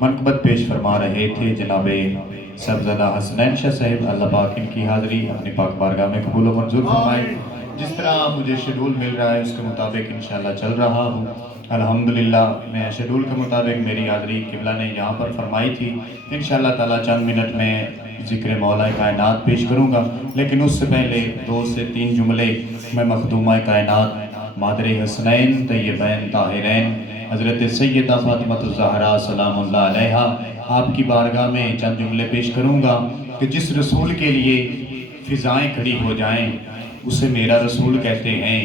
منقبت پیش فرما رہے تھے جناب صاحبزادہ حسنین شاہ صاحب، اللہ پاک ان کی حاضری اپنی پاک بارگاہ میں قبول و منظور فرمائے۔ جس طرح مجھے شیڈول مل رہا ہے اس کے مطابق انشاءاللہ چل رہا ہوں۔ الحمدللہ میں شیڈول کے مطابق میری حاضری قبلہ نے یہاں پر فرمائی تھی۔ انشاءاللہ تعالیٰ چند منٹ میں ذکر مولا کائنات پیش کروں گا، لیکن اس سے پہلے 2 سے 3 جملے میں مخدومہ کائنات مادر حسنین طیبین طاہرین حضرت سیدہ فاطمہ الزہرا سلام اللہ علیہا آپ کی بارگاہ میں چند جملے پیش کروں گا کہ جس رسول کے لیے فضائیں کھڑی ہو جائیں اسے میرا رسول کہتے ہیں،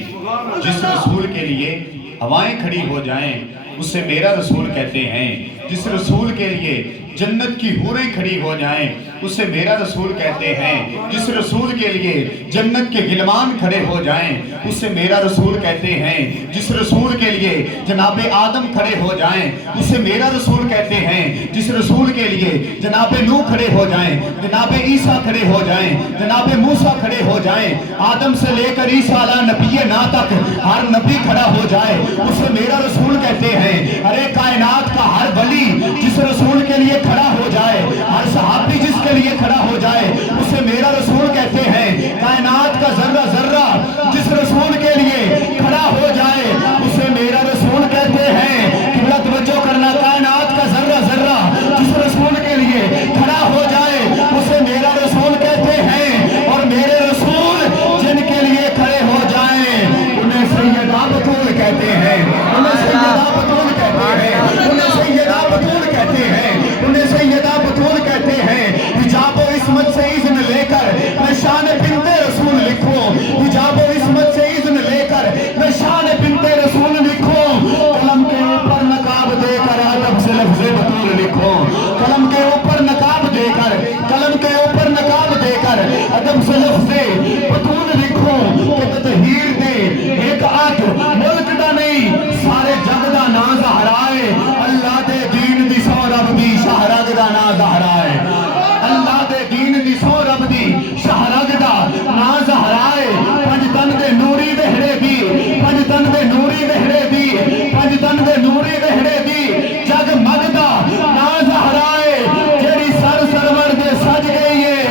جس رسول کے لیے ہوائیں کھڑی ہو جائیں اسے میرا رسول کہتے ہیں، جس رسول کے لیے جنت کی حوریں کھڑی ہو جائیں اسے میرا رسول کہتے ہیں، جس رسول کے لیے جنت کے غلمان کھڑے ہو جائیں اسے میرا رسول کہتے ہیں، جس رسول کے لیے جناب آدم کھڑے ہو جائیں اسے میرا رسول کہتے ہیں، جس رسول کے لیے جناب نوح کھڑے ہو جائیں، جناب عیسیٰ کھڑے ہو جائیں، جناب موسیٰ کھڑے ہو جائیں، آدم سے لے کر عیسیٰ علیہ نبی نا تک ہر نبی کھڑا ہو جائے اسے میرا رسول کہتے ہیں۔ ارے کائنات کا ہر ولی جس رسول کے لیے کھڑا ہو جائے، ہر صحابی جس کے لیے کھڑا ہو جائے اسے میرا رسول کہتے ہیں۔ کائنات کا ذرہ ذرہ جس رسول کے لیے کھڑا ہو جائے اسے میرا رسول کہتے ہیں۔ قبلہ توجہ کرنا، کائنات کا ذرہ ذرہ جس رسول کے لیے کھڑا ہو جائے اسے میرا رسول کہتے ہیں، اور میرے رسول جن کے لیے کھڑے ہو جائیں انہیں سیدہ بطول کہتے ہیں، انہیں سیدہ بطول کہتے ہیں، انہیں سیدہ بطول کہتے ہیں، انہیں سیدہ بطول کہتے ہیں۔ حجاب و عصمت سے اذن لے کر میں شان بنت رسول لکھوں، حجاب و عصمت سے اذن لے کر میں شان بنت رسول لکھوں، قلم کے اوپر نقاب دے کر ادب سے لفظ بطول لکھوں، قلم کے اوپر نقاب دے کر، قلم کے اوپر نقاب دے کر ادب سے لفظ بطول لکھوں، کہ تطہیر دے ایک آٹھ ملک دا نہیں سارے جگ دا نا زہرائے، اللہ دے دین دی سو رب دی شہرگ دا نا زہرائے، اللہ دے دین دی سو رب دی شہرگ دا نا زہرائے، پنج تن دے نوری وہڑے دی، پنج تن دے نوری وہڑے دی، پنج تن دے نوری وہڑے دی جگ مگ دا نا زہرائے، جیڑی سر سرور دے سج گئی ہے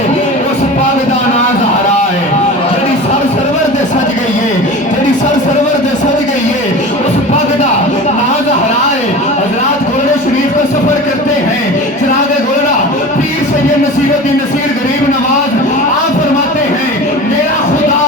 اس پاگ دا نا زہرائے، جیڑی سر سرور دے سج گئی ہے، جیڑی سر سرور دے سج گئی ہے اس پاگ دا نا زہرائے۔ حضرات گولڑے شریف کا سفر کرتے ہیں، چراغ گولڑا پیر سید نصیر الدین نصیر غریب نواز آپ فرماتے ہیں، میرا خدا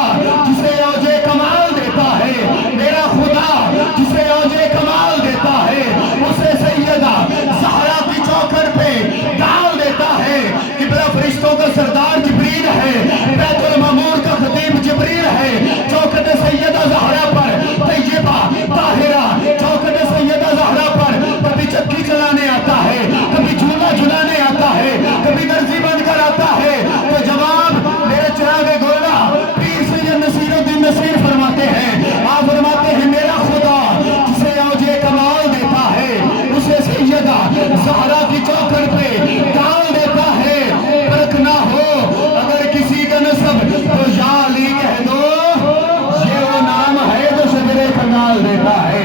جسے اوج کمال دیتا ہے، میرا خدا جسے اوج کمال دیتا ہے اسے سیدہ زہرا کی چوکھٹ پہ ڈال دیتا ہے۔ قبلہ فرشتوں کا سردار جبریل ہے، بیت المعمور کا خطیب جبریل ہے، چوکھٹ سیدہ زہرا پر طیبہ طاہرہ، چوکھٹ سیدہ زہرا پر کبھی چکی چلانے آتا ہے، کبھی جھولا جھلانے آتا ہے، کبھی درزی بن کر آتا ہے، تو جواب میرے چراغ گولڑا پیر سید نصیر الدین نصیر فرماتے ہیں، آپ فرماتے ہیں میرا خدا جسے اوج کمال دیتا ہے اسے سیدہ زہرا کی چوکھٹ پہ ڈال دیتا ہے۔ فرق نہ ہو اگر کسی کا نسب تو یا علی کہہ دو، یہ وہ نام ہے جو شجرے کنگال دیتا ہے،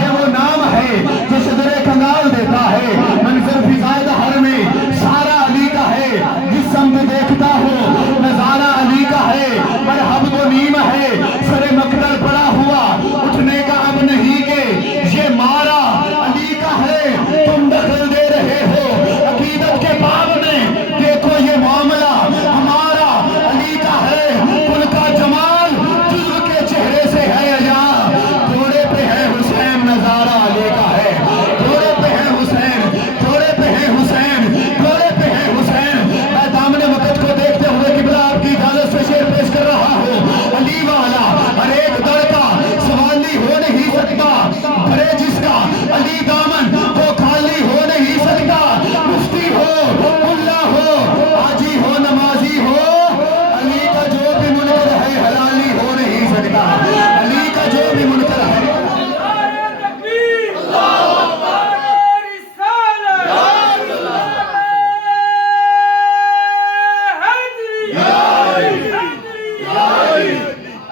یہ وہ نام ہے جو شجرے کنگال دیتا ہے۔ منظر فضائے ہر میں سارا علی کا ہے، جس سمت دیکھتا ہو نظارہ علی کا ہے، مرحب تو نیم ہے سر مقدر پڑا ہوا اٹھنے کا اب نہیں کہ یہ مارا علی کا ہے، تم دخل دے رہے ہو عقیدت کے باب میں، دیکھو یہ معاملہ ہمارا علی کا ہے، کل کا جمال جزو کے چہرے سے ہے عجا، گھوڑے پہ ہے حسین نظارہ علی کا ہے، گھوڑے پہ ہے حسین، گھوڑے پہ ہے حسین، گھوڑے پہ ہے حسین۔ میں دامن وقت کو دیکھتے ہوئے قبلہ آپ کی اجازت سے شعر پیش کر رہا ہوں۔ علی والا ہر ایک در کا سوالی ہو نہیں سکتا، بھرے جس کا علی دامن وہ خالی ہو نہیں سکتا، مفتی ہو ملا ہو حاجی ہو نمازی ہو، علی کا جو بھی منکر ہے حلالی ہو نہیں سکتا، علی کا جو بھی منکر ہے۔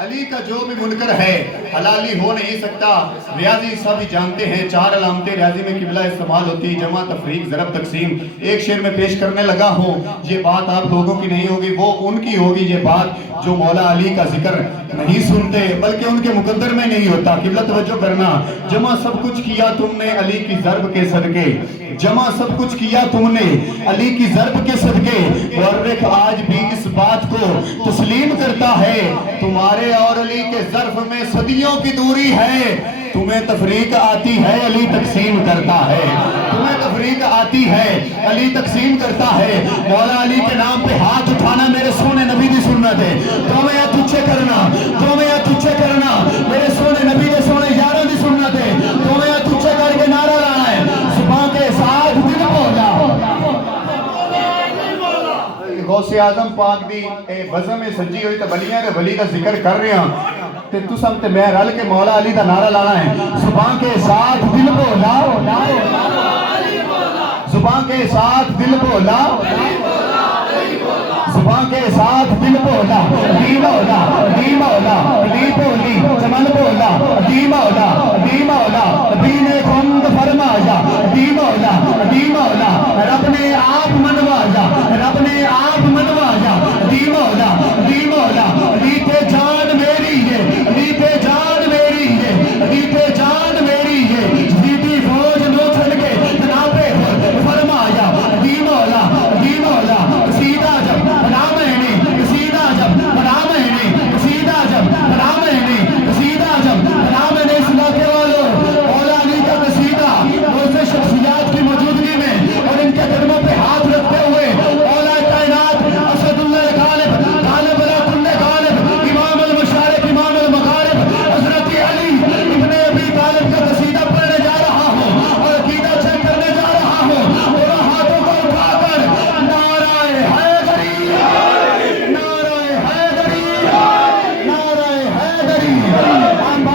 علی کا جو بھی منکر ہے حلالی ہو نہیں سکتا، ریاضی سبھی جانتے ہیں 4 علامتیں ریاضی میں قبلہ استعمال ہوتی، جمع، تفریق، ضرب، تقسیم۔ ایک شعر میں پیش کرنے لگا ہوں، یہ بات آپ لوگوں کی نہیں ہوگی، وہ ان کی ہوگی یہ بات جو مولا علی کا ذکر نہیں سنتے بلکہ ان کے مقدر میں نہیں ہوتا۔ قبلہ توجہ کرنا، جمع سب کچھ کیا تم نے علی کی ضرب کے صدقے، جمع سب کچھ کیا تم نے علی کی ضرب کے صدقے، مورخ آج بھی اس بات کو تسلیم کرتا ہے، تمہارے اور علی کے ضرب میں صدیوں کی دوری ہے، تمہیں تفریق آتی ہے علی تقسیم کرتا ہے، تمہیں تفریق آتی ہے علی تقسیم کرتا ہے۔ مولا علی کے نام پہ ہاتھ اٹھانا میرے سونے نبی دی سنت ہے، تو میں تجھے کرنا، تو میں تجھے کرنا میرے سونے نبی دے سونے یاروں دی سنت ہے، تو میں تجھے کر کے نعرہ لانا ہے، زبان کے ساتھ دل بولا۔ غوث اعظم پاک دی بزم میں سجی ہوئی تے بلیاں دے ولی دا ذکر کر رہے ہیں تے تساں تے میں رل کے مولا علی دا نعرہ لانا ہے، زبان کے ساتھ دل بولا، زبان کے ساتھ دل بولا، زبان کے ساتھ دل بولا، دی مولا، دی مولا، دی بولی، چمن بولا، دی مولا، دی مولا، دی نے خمد فرمایا، دی مولا، دی مولا، رب نے آپ منوایا، رب نے آپ منوایا، دی مولا، دی مولا، دی تے جان میری ہے، دی تے جان میری ہے، دی تے جان میری ہے، دی دی فوج نو چھڑ کے جناب فرمایا، دی مولا، دی مولا، سیدھا جب بنا مہنے، سیدھا جب بنا مہنے، سیدھا جب بنا مہنے، سیدھا جب بنا مہنے، اس علاقے والوں مولا علی کا قصیدہ دوسرے شخصیات کی موجودگی میں اور ان کے قدموں پہ ہاتھ رکھتے ہوئے مولا کائنات اسد اللہ غالب، غالب علی کل غالب، امام المشارق، امام المغارب، حضرت علی ابن ابی طالب کا قصیدہ پڑھنے جا رہا ہوں اور عقیدہ چیک کرنے جا رہا ہوں، اور ہاتھوں کو اٹھا کر نعرہ حیدری، نعرہ حیدری، نعرہ حیدری،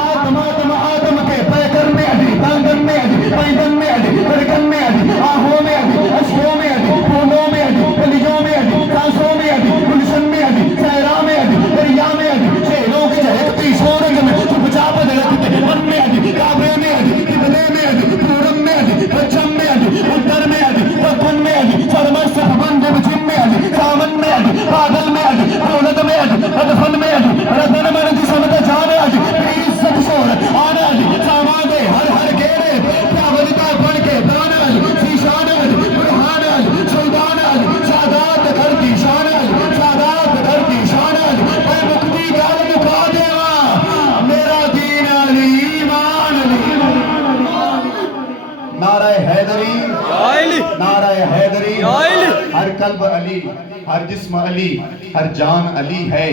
آدم آدم کے پیکر میں علی، تانگن میں علی، پیدن میں علی، برکن میں علی، آہوں میں علی، اشکوں میں علی، پھولوں میں علی، کلیوں میں علی، سانسوں میں علی، گلشن میں علی، صحرا میں علی، دریا میں علی، شیروں کی جہکتی سورج میں چپ چاپ دھڑکتے من میں علی، کعبے میں علی، قبلے میں علی، پورم میں علی، پچھم میں علی، اتر میں علی، دکن میں علی، سرمست بند جن میں علی، سامن میں علی، بادل میں علی، دولت میں علی، ادفن میں علی، ردن میں جسم کا جان علی، عزت شہرت آن علی، سامانے ہر ہر گیرے کیا وجدہ بن کے دان علی، شیشان علی، برہان علی، سلطان علی، سادات گھر کی شان علی، سادات گھر کی شان علی، اے مقتی گال مکا دیوا میرا دین علی، ایمان علی۔ نعرہ حیدری، نعرہ حیدری، ہر قلب علی، ہر جسم علی، ہر جان علی ہے،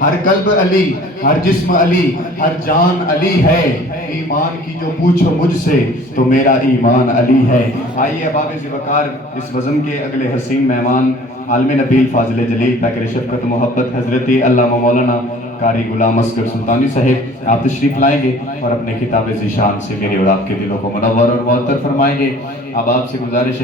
ہر قلب علی، ہر جسم علی، ہر جان علی ہے، ایمان کی جو پوچھو مجھ سے تو میرا ایمان علی ہے۔ آئیے باب ذوقار اس وزن کے اگلے حسین مہمان عالم نبیل فاضل جلیل پیکر شفقت محبت حضرت علامہ مولانا قاری غلام اصغر سلطانی صاحب آپ تشریف لائیں گے اور اپنے خطاب ذیشان سے میرے اور آپ کے دلوں کو منور اور معطر فرمائیں گے۔ اب آپ سے گزارش ہے